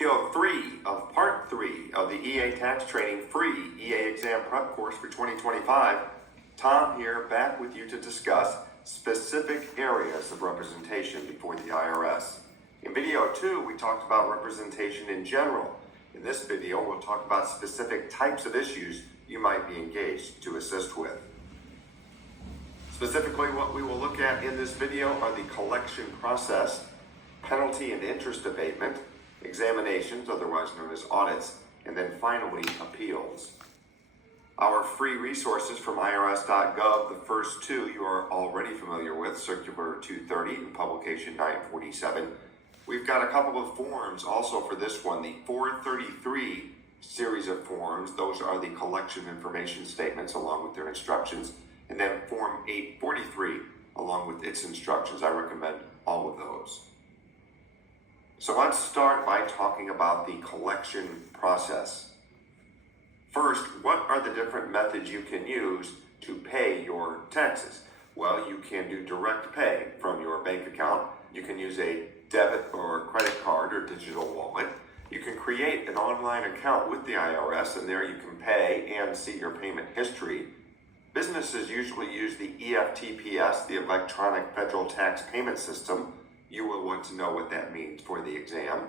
Video 3 of Part 3 of the EA Tax Training free EA Exam Prep course for 2025. Tom here, back with you to discuss specific areas of representation before the IRS. In video 2, we talked about representation in general. In this video, we'll talk about specific types of issues you might be engaged to assist with. Specifically, what we will look at in this video are the collection process, penalty and interest abatement, examinations, otherwise known as audits, and then finally, appeals. Our free resources from irs.gov, the first two you are already familiar with, Circular 230 and Publication 947. We've got a couple of forms also for this one, the 433 series of forms. Those are the collection information statements along with their instructions. And then Form 843 along with its instructions. I recommend all of those. So let's start by talking about the collection process. First, what are the different methods you can use to pay your taxes? Well, you can do direct pay from your bank account. You can use a debit or credit card or digital wallet. You can create an online account with the IRS, and there you can pay and see your payment history. Businesses usually use the EFTPS, the Electronic Federal Tax Payment System. You will want to know what that means for the exam.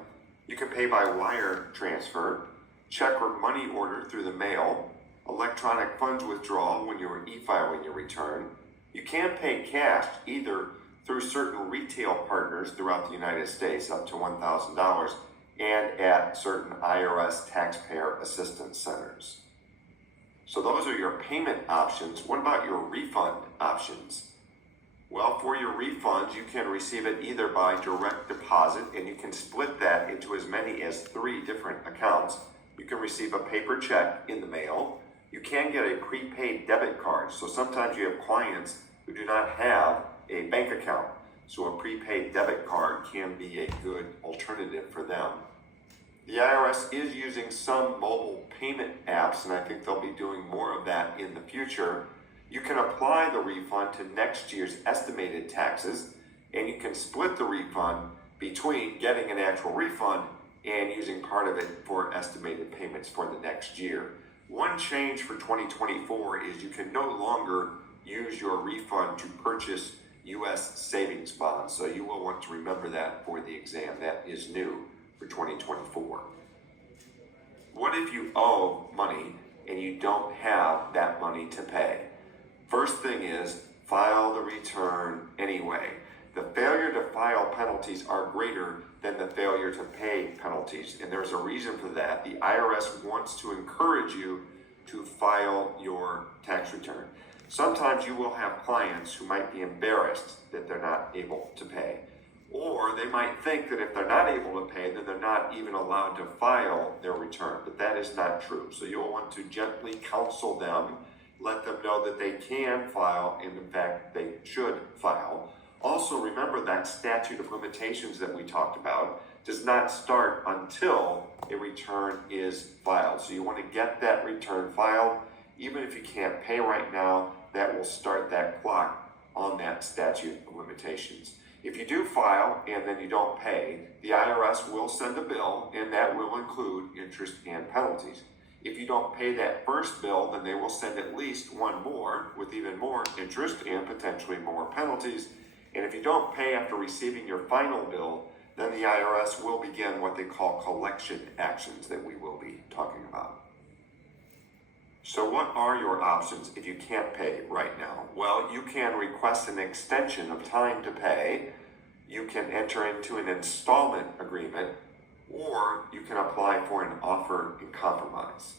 You can pay by wire transfer, check or money order through the mail, electronic funds withdrawal when you're e-filing your return. You can pay cash either through certain retail partners throughout the United States up to $1,000 and at certain IRS taxpayer assistance centers. So those are your payment options. What about your refund options? Well, for your refunds, you can receive it either by direct deposit, and you can split that into as many as 3 different accounts. You can receive a paper check in the mail. You can get a prepaid debit card. So sometimes you have clients who do not have a bank account. So a prepaid debit card can be a good alternative for them. The IRS is using some mobile payment apps, and I think they'll be doing more of that in the future. You can apply the refund to next year's estimated taxes, and you can split the refund between getting an actual refund and using part of it for estimated payments for the next year. One change for 2024 is you can no longer use your refund to purchase U.S. savings bonds, so you will want to remember that for the exam. That is new for 2024. What if you owe money and you don't have that money to pay? First thing is, file the return anyway. The failure to file penalties are greater than the failure to pay penalties, and there's a reason for that. The IRS wants to encourage you to file your tax return. Sometimes you will have clients who might be embarrassed that they're not able to pay, or they might think that if they're not able to pay, then they're not even allowed to file their return, but that is not true. So you'll want to gently counsel them, let them know that they can file, and in fact, they should file. Also, remember that statute of limitations that we talked about does not start until a return is filed. So you want to get that return filed. Even if you can't pay right now, that will start that clock on that statute of limitations. If you do file and then you don't pay, the IRS will send a bill, and that will include interest and penalties. If you don't pay that first bill, then they will send at least one more with even more interest and potentially more penalties. And if you don't pay after receiving your final bill, then the IRS will begin what they call collection actions that we will be talking about. So what are your options if you can't pay right now? Well, you can request an extension of time to pay. You can enter into an installment agreement, or you can apply for an offer in compromise.